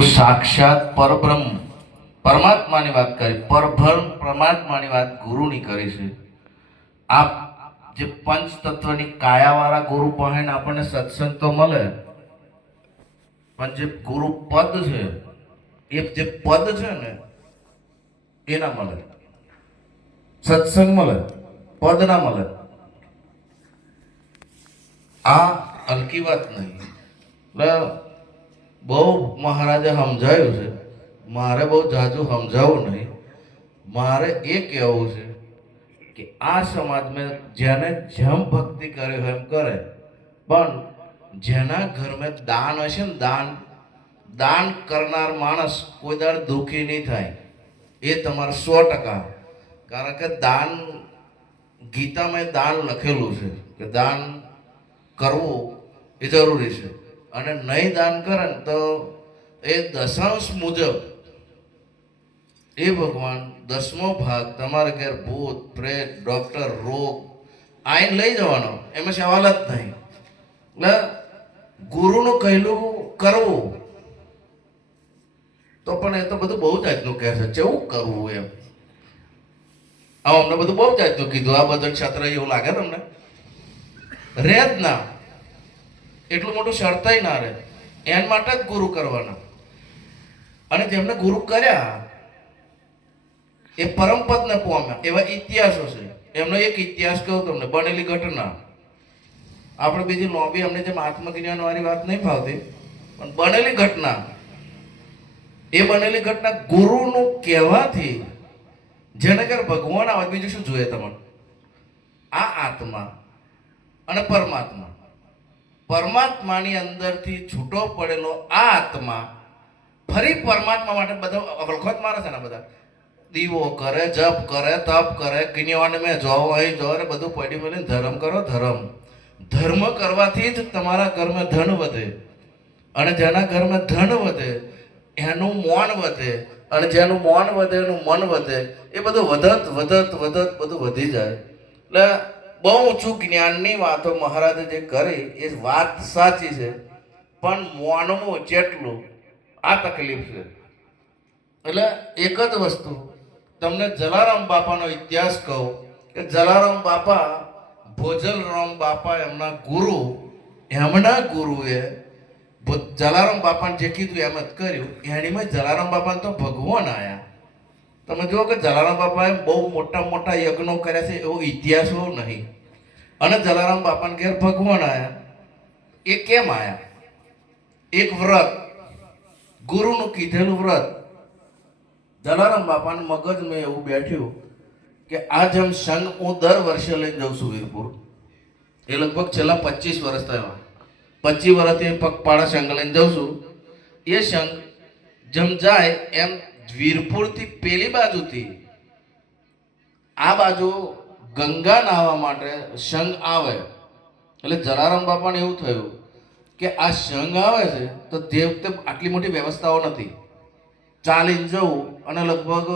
સાક્ષાત પરબ્રહ્મ પરમાત્માની વાત કરી, પરબ્રહ્મ પરમાત્માની વાત ગુરુની કરી છે. આપ જે પંચ તત્વની કાયાવાળા ગુરુ પાસે આપણને સત્સંગ તો મળે, પણ જે ગુરુ પદ છે એ જે પદ છે ને એ ના મળે. સત્સંગ મળે, પદ ના મળે. આ હલકી વાત નહીં. એટલે બહુ મહારાજે સમજાયું છે. મારે બહુ જાજુ સમજાવવું નહીં. મારે એ કહેવું છે કે આ સમાજમાં જેને જેમ ભક્તિ કરી હોય એમ કરે, પણ જેના ઘરમાં દાન હશે ને, દાન કરનાર માણસ કોઈ દાડ દુઃખી નહીં થાય. એ તમારે 100%. કારણ કે દાન, ગીતામાં દાન લખેલું છે કે દાન કરવું એ જરૂરી છે. અને નહીં દાન કરે ને તો એ દશાંશ મુજબ એ ભગવાન 10મો ભાગ તમારે ઘેર ભૂત પ્રેત ડોક્ટર રોગ આઈને લઈ જવાનો, એમાં સવાલ જ નહીં. એટલે ગુરુનું કહેલું કરવું તો પણ એ તો બધું બહુ જાતનું કહે છે. કેવું કરવું એમ અમને બધું બહુ જાતનું કીધું. આ બધું છત્ર એવું લાગે તમને? રે જ ના, એટલું મોટું શરતાય ના રહે. એના માટે જ ગુરુ કરવાના. અને જેમને ગુરુ કર્યા એ પરમપદને પામ્યા. એવા ઇતિહાસો છે. એમનો એક ઇતિહાસ કહું તમને, બનેલી ઘટના. આપણે બીજી લોબી અમને જેમ આત્મજ્ઞાન વાળી વાત નહીં ફાવતી, પણ બનેલી ઘટના, એ બનેલી ઘટના ગુરુનું કહેવાથી જેને ઘર ભગવાન આવે, બીજું શું જોઈએ તમને? આ આત્મા અને પરમાત્મા, પરમાત્માની અંદરથી છૂટો પડેલો આ આત્મા ફરી પરમાત્મા માટે બધા વખત મારે છે ને. બધા દીવો કરે, જપ કરે, તપ કરે, કિન્યાવાને મેં જો અહીં જો ને બધું પડી મળીને ધર્મ કરો. ધર્મ કરવાથી જ તમારા ઘરમાં ધન વધે. અને જેના ઘરમાં ધન વધે એનું મોન વધે. અને જેનું મોન વધે એનું મન વધે. એ બધું વધત બધું વધી જાય. એટલે બહુ ઊંચું જ્ઞાનની વાતો મહારાજે જે કરી એ વાત સાચી છે, પણ મોનવું જેટલું આ તકલીફ છે. એટલે એક જ વસ્તુ તમને જલારામ બાપાનો ઇતિહાસ કહું કે જલારામ બાપા, ભોજલરામ બાપા એમના ગુરુએ જલારામ બાપાને જે કીધું એમ જ કર્યું. એણીમાં જલારામ બાપાને તો ભગવાન આવ્યા. તમે જુઓ કે જલારામ બાપાએ બહુ મોટા યજ્ઞો કર્યા છે, એવો ઇતિહાસો નહીં. અને જલારામ બાપાને ઘેર ભગવાન આવ્યા. એ કેમ આવ્યા? એક વ્રત, ગુરુનું કીધેલું વ્રત જલારામ બાપાને મગજમાં એવું બેઠ્યું કે આ જેમ સંઘ હું દર વર્ષે લઈને જાઉં છું વીરપુર. એ લગભગ છેલ્લા 25 વર્ષ થયા. 25 વર્ષથી પગપાળા સંઘ લઈને જાઉં છું. એ સંઘ જેમ જાય એમ વીરપુરથી પેલી બાજુથી આ બાજુ ગંગા નાહવા માટે સંઘ આવે. એટલે જલારામ બાપાને એવું થયું કે આ સંઘ આવે છે તો તે વખતે આટલી મોટી વ્યવસ્થાઓ નથી, ચાલીને જવું. અને લગભગ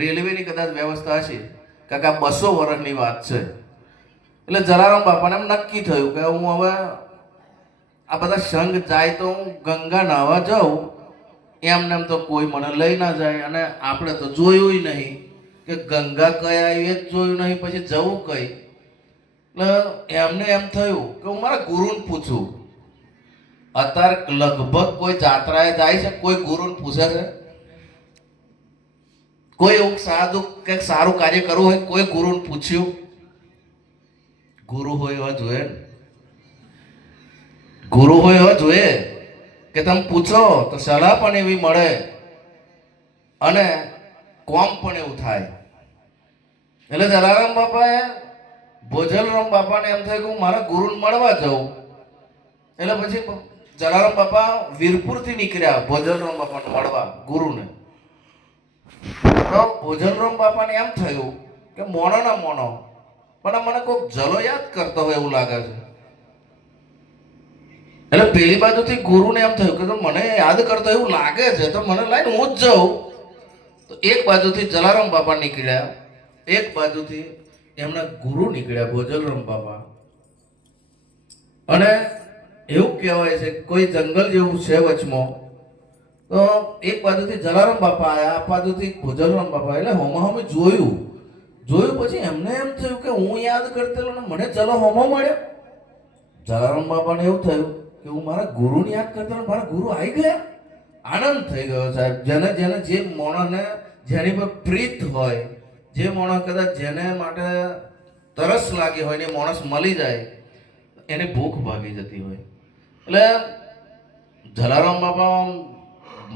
રેલવેની કદાચ વ્યવસ્થા હશે, કારણ કે આ 200 વર્ષની વાત છે. એટલે જલારામ બાપાને એમ નક્કી થયું કે હું હવે આ બધા સંઘ જાય તો હું ગંગા નાહવા જાઉં. એમને એમ તો કોઈ મને લઈ ના જાય. અને આપણે તો જોયું નહીં કે ગંગા કયા આવી, એ જ જોયું નહીં, પછી જવું કઈ. એટલે એમને એમ થયું કે હું મારા ગુરુને પૂછું. અત્યારે લગભગ કોઈ જાત્રાએ જાય છે, કોઈ ગુરુને પૂછે છે? કોઈ એવું સાદું કંઈક સારું કાર્ય કરવું હોય, કોઈ ગુરુને પૂછ્યું? ગુરુ હોય એવા જોઈએ, ગુરુ હોય એવા જોઈએ કે તમે પૂછો તો સલાહ પણ એવી મળે અને કોમ પણ એવું થાય. એટલે જલારામ બાપાએ ભોજલરામ બાપાને એમ થયું કે હું મારા ગુરુને મળવા જાઉં. એટલે પછી જલારામ બાપા વીરપુરથી નીકળ્યા ભોજલરામ બાપાને મળવા, ગુરુને. તો ભોજલરામ બાપાને એમ થયું કે મોનો ના મોનો, પણ મને કોઈક જલો યાદ કરતો હોય એવું લાગે છે. એટલે પેલી બાજુથી ગુરુને એમ થયું કે મને યાદ કરતો એવું લાગે છે, તો મને લાઈને હું જ જાઉં. તો એક બાજુથી જલારામ બાપા નીકળ્યા, એક બાજુથી એમના ગુરુ નીકળ્યા ભોજલરામ બાપા. અને એવું કહેવાય છે કોઈ જંગલ જેવું છે વચમાં, તો તો એક બાજુથી જલારામ બાપા આવ્યા, આ બાજુથી ભોજરામ બાપા, એટલે હોમા હોમે જોયું પછી એમને એમ થયું કે હું યાદ કરતેલો ને મને ચલો હોમો મળ્યો. જલારામ બાપાને એવું થયું કે હું મારા ગુરુને યાદ કરતો મારા ગુરુ આવી ગયા. આનંદ થઈ ગયો સાહેબ. જેને જેને જે માણસને જેની પર પ્રીત હોય, જે માણસ કદાચ જેને માટે તરસ લાગી હોય ને માણસ મળી જાય એની ભૂખ ભાગી જતી હોય. એટલે જલારામ બાપા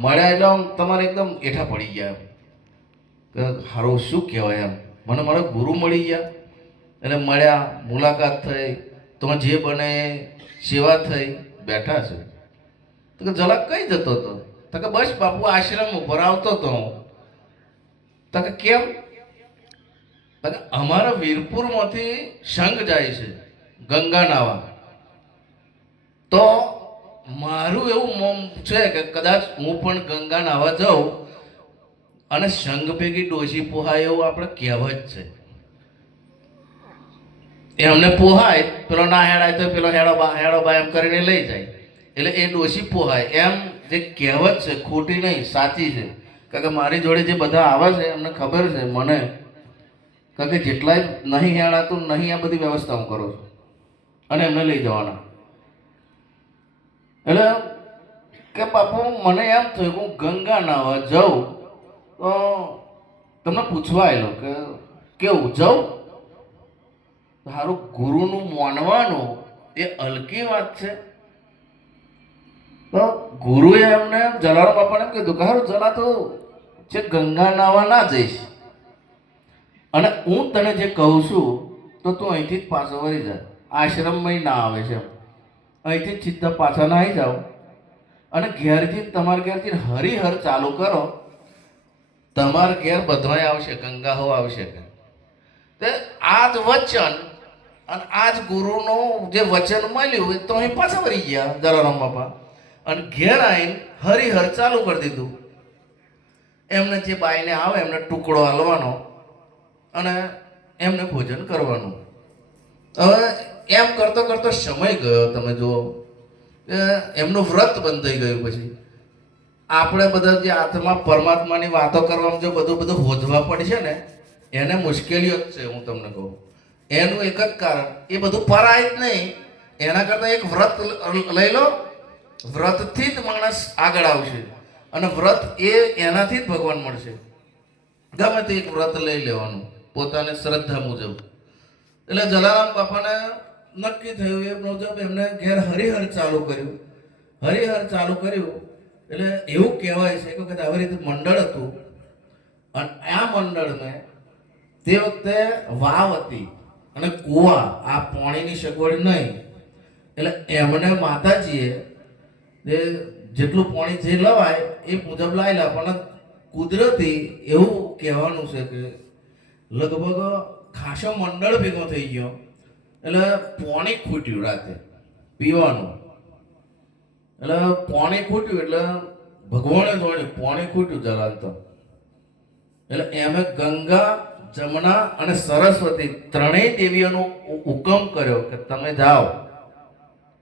મળ્યા એટલે આમ તમારે એકદમ એઠા પડી ગયા કે હારું શું કહેવાય એમ, મને મારા ગુરુ મળી ગયા. એટલે મળ્યા, મુલાકાત થઈ, તમે જે બને સેવા થઈ, બેઠા છે. તો કે જલા કઈ જતો હતો? તો કે બસ બાપુ આશ્રમ ઉપર આવતો હતો. તો કે કેમ? તો કે અમારા વીરપુરમાંથી સંઘ જાય છે ગંગા નાવા, તો મારું એવું મન છે કે કદાચ હું પણ ગંગા નાવા જાઉં અને સંઘ ભેગી ડોસી પોહાય એવું આપણે કહેવત છે. એમને પોહાય, પેલો ના હેડાય તો પેલો હેડો બા એમ કરીને લઈ જાય, એટલે એ ડોસી પોહાય એમ જે કહેવત છે, ખોટી નહીં, સાચી છે. કારણ કે મારી જોડે જે બધા આવે છે એમને ખબર છે મને, કારણ કે જેટલાય નહીં હેડાતું નહીં આ બધી વ્યવસ્થા હું કરું છું અને એમને લઈ જવાના. એટલે કે બાપુ મને એમ થયું કે હું ગંગા નાવા જાઉં તો તમને પૂછવા આવેલો કે કેવું જાઉં? સારું, ગુરુનું માનવાનું એ હલકી વાત છે. તો ગુરુએ એમને જલારામ બાપાને એમ કીધું કે સારું જલા તો જે ગંગા નાવા ના જઈશ, અને હું તને જે કહું છું તો તું અહીંથી જ પાછો વળી જા, આશ્રમમાં ના આવે છે, અહીંથી જ સીધા પાછા ના આવી જાઓ અને ઘેરથી તમારા ઘેરથી હરિહર ચાલુ કરો, તમારા ઘેર બધાય આવશે, ગંગા હો આવશે. તે આ જ વચન અને આ જ ગુરુનું જે વચન મળ્યું તો અહીં પાછા વળી ગયા જલારામ બાપા અને ઘેર આવીને હરિહર ચાલુ કરી દીધું. એમને જે બાઈને આવે એમને ટુકડો હાલવાનો અને એમને ભોજન કરવાનું. હવે એમ કરતો કરતો સમય ગયો, તમે જુઓ એમનું વ્રત બંધ થઈ ગયું. પછી આપણે બધા જે આત્મા પરમાત્માની વાતો કરવામાં જો બધું હોધવા પડશે ને એને મુશ્કેલીઓ જ છે. હું તમને કહું એનું એક જ કારણ, એ બધું પરાય જ નહીં. એના કરતાં એક વ્રત લઈ લો, વ્રતથી જ માણસ આગળ આવશે અને વ્રત એનાથી જ ભગવાન મળશે. ગમે તે એક વ્રત લઈ લેવાનું પોતાની શ્રદ્ધા મુજબ. એટલે જલારામ બાપાને નક્કી થયું એ મુજબ એમને ઘેર હરિહર ચાલુ કર્યું. હરિહર ચાલુ કર્યું એટલે એવું કહેવાય છે કે આવી રીતે મંડળ હતું અને આ મંડળને તે વખતે વાવ હતી અને કુવા, આ પાણીની સગવડ નહીં. એટલે એમને માતાજીએ જેટલું પાણી જે લવાય એ મુજબ લાયેલા, પણ કુદરતી એવું કહેવાનું છે કે લગભગ ખાસો મંડળ ભેગો થઈ ગયો એટલે પાણી ખૂટ્યું રાતે પીવાનું. એટલે પાણી ખૂટ્યું એટલે ભગવાને જોડ્યું પાણી ખૂટ્યું જલાલતો. એટલે એમે ગંગા, જમના અને સરસ્વતી ત્રણેય દેવીઓનો હુકમ કર્યો કે તમે જાઓ,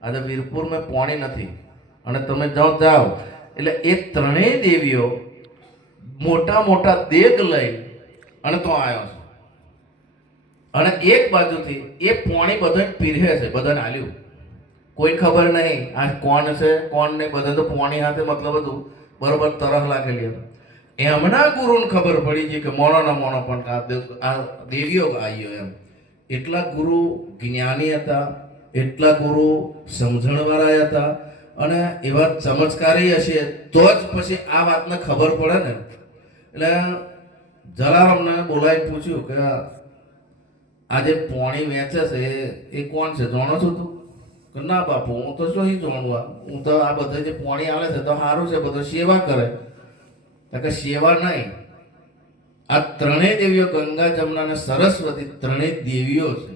આજે વીરપુરમાં પાણી નથી અને તમે જાઓ. એટલે એ ત્રણેય દેવીઓ મોટા મોટા દેગ લઈ અને તો આવ્યો છે અને એક બાજુથી એ પાણી બધાને પીરહે છે, બધાને આલ્યું. કોઈ ખબર નહીં આ કોણ છે કોણ નહીં, બધા તો પાણી હાથે મતલબ હતું બરોબર તરફ લાગેલી હતી. એમના ગુરુને ખબર પડી છે કે મોણો ના મોણો પણ આ દેવીઓ આવ્યો એમ. એટલા ગુરુ જ્ઞાની હતા, એટલા ગુરુ સમજણવાળા હતા અને એવા ચમત્કારી હશે તો જ પછી આ વાતને ખબર પડે ને. એટલે જલારામને બોલાવી પૂછ્યું કે આ જે પોણી વેચે છે એ કોણ છે, જાણો છો તું? કે ના બાપુ હું તો શું જાણવા, હું તો આ બધા જે પોણી આવે છે તો સારું છે, બધો સેવા કરે. કે સેવા નહીં, આ ત્રણેય દેવીઓ ગંગા, જમના અને સરસ્વતી ત્રણેય દેવીઓ છે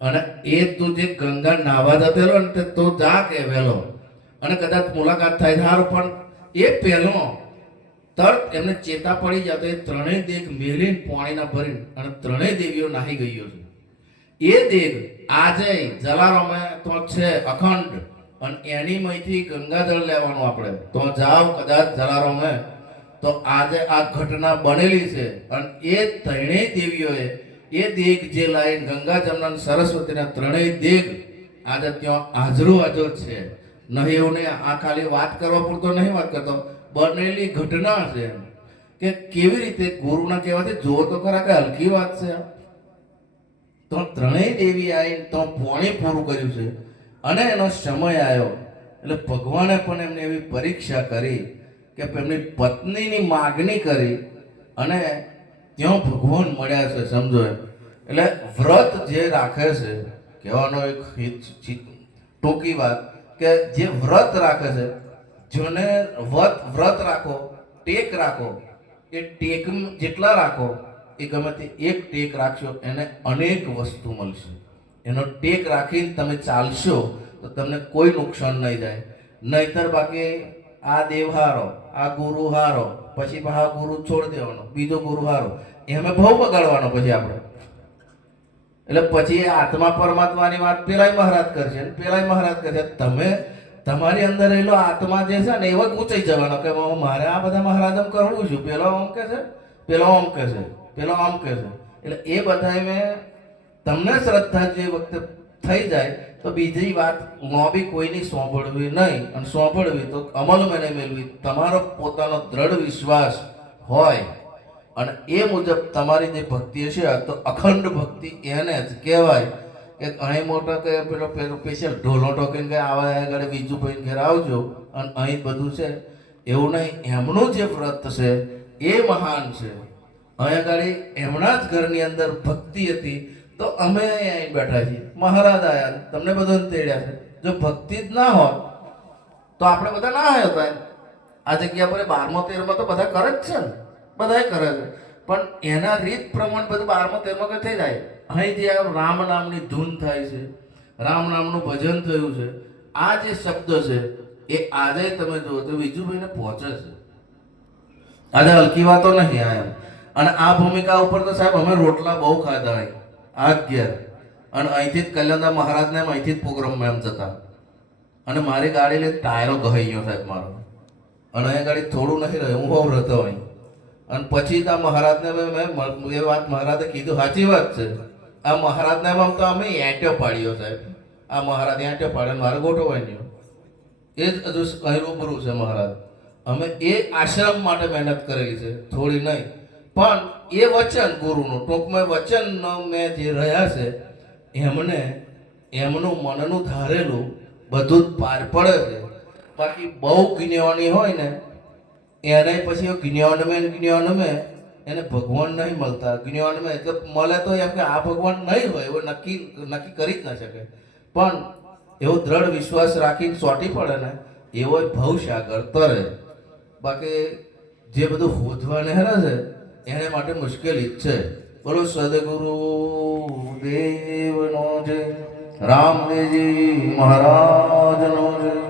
અને એ તું જે ગંગા નાવા જતેલો ને તે તું જા કે વહેલો અને કદાચ મુલાકાત થાય સારું, પણ એ પહેલો તરત એમને ચેતા પડી જાય તો એ ત્રણેય દેગ મેલીને પાણીના ભરીને અને ત્રણેય દેવીઓ નાહી ગયો છે. એ દેગ આજે જલારામે તો છે અખંડ અને એની મયથી ગંગાજળ લેવાનું આપણે તો જાવ કદાચ જલારામે તો આજે આ ઘટના બનેલી છે અને એ ત્રણેય દેવીઓએ એ દેગ જે લાઈન ગંગાજમના અને સરસ્વતીના ત્રણેય દેગ આજે ત્યાં હાજરો હાજર છે. નહીં એવું નહીં, આ ખાલી વાત કરવા પૂરતો નહીં વાત કરતો, બનેલી ઘટના છે કે કેવી રીતે ગુરુના કહેવાથી જો તો ખરા કે હલકી વાત છે. તો ત્રણેય દેવી આવીને તો પોણી પૂરું કર્યું છે અને એનો સમય આવ્યો એટલે ભગવાને પણ એમને એવી પરીક્ષા કરી કે એમની પત્નીની માગણી કરી અને ત્યાં ભગવાન મળ્યા છે. સમજો એમ એટલે વ્રત જે રાખે છે, કહેવાનો એક ટૂંકી વાત કે જે વ્રત રાખે છે, જેને વ્રત રાખો, ટેક રાખો, એ ટેક જેટલા રાખો એ ગમે તે એક ટેક રાખશો એને અનેક વસ્તુ મળશે. એનો ટેક રાખીને તમે ચાલશો તો તમને કોઈ નુકસાન નહીં જાય. નહીતર બાકી આ દેવ હારો, આ ગુરુ હારો, પછી આ ગુરુ છોડી દેવાનો, બીજો ગુરુ હારો, એમે બહુ બગાડવાનો પછી આપણે. એટલે પછી આત્મા પરમાત્માની વાત પેલાય મહારાજ કરશે ને પેલાય મહારાજ કરશે. તમે તમારી અંદર રહેલો આત્મા જે છે ને એવો જ ઊંચાઈ જવાનો કે મારે આ બધા મહારાજમ કરવું છું, પેલો આમ કે છે, પેલો આમ કે છે, પેલો આમ કે છે. એટલે એ બધા મેં તમને શ્રદ્ધા જે વખતે થઈ જાય તો બીજી વાત બી કોઈની સોંપડવી નહીં, અને સોંપડવી તો અમલમાં નહીં મેળવી. તમારો પોતાનો દ્રઢ વિશ્વાસ હોય અને એ મુજબ તમારી જે ભક્તિ હશે તો અખંડ ભક્તિ એને જ કહેવાય. કે અહીં મોટો કે પેલો પેલો સ્પેશિયલ ઢોલો ઠોકીને કે આવા આગળ બીજું ભાઈ ઘેર આવજો અને અહીં બધું છે એવું નહીં. એમનું જે વ્રત છે એ મહાન છે. અહીં આગળ એમના જ ઘરની અંદર ભક્તિ હતી તો અમે અહીં બેઠા છીએ. મહારાજ આવ્યા, તમને બધાને તેડ્યા છે. જો ભક્તિ જ ના હોત તો આપણે બધા ના આવ્યા હતા. આ જગ્યા પર 12મો 13મો તો બધા કરે જ છે ને, બધા કરે છે, પણ એના રીત પ્રમાણે બધું 12મો 13મો કે થઈ જાય. અહીં જે રામ નામની ધૂન થાય છે, રામ નામનું ભજન થયું છે, આ જે શબ્દ છે એ આજે તમે જુઓ તો વિજુભાઈને પહોંચે છે. આજે હલકી વાતો નહીં આ એમ. અને આ ભૂમિકા ઉપર તો સાહેબ અમે રોટલા બહુ ખાધા હોય આ ઘેર. અને અહીંથી જ કલ્યાણદાસ મહારાજને અહીંથી જ પ્રોગ્રામમાં એમ જતા. અને મારી ગાડી લઈને ટાયરો ગહાઈ ગયો સાહેબ મારો. અને અહીંયા ગાડી થોડું નહીં રહ્યું, હું બહુ રહેતો અહીં. અને પછી આ મહારાજને મેં એ વાત મહારાજે કીધું, સાચી વાત છે. આ મહારાજને આમ તો અમે એંટ્યો પાડ્યો સાહેબ. આ મહારાજ એંટ્યો પાડે મારે ગોઠવાઈ ગયો. એ જ હજુ અહીં રૂબરૂ છે મહારાજ. અમે એ આશ્રમ માટે મહેનત કરેલી છે, થોડી નહીં. પણ એ વચન ગુરુનું ટૂંકમાં વચન મેં જે રહ્યા છે એમને એમનું મનનું ધારેલું બધું જ પાર પડે છે. બાકી બહુ જ્ઞાની હોય ને એને પછી જ્ઞાનમે એને ભગવાન નહીં મળતા. જ્ઞાનમે એટલે મળે તો એમ કે આ ભગવાન નહીં હોય એવું નક્કી કરી જ ના શકે. પણ એવો દ્રઢ વિશ્વાસ રાખીને ચોંટી પડે ને એવો ભવસાગર તરે. બાકી જે બધું હોધવાને હેરે છે એને માટે મુશ્કેલી જ છે. બોલો સદગુરુ દેવનો જય, રામદેવજી મહારાજનો જય.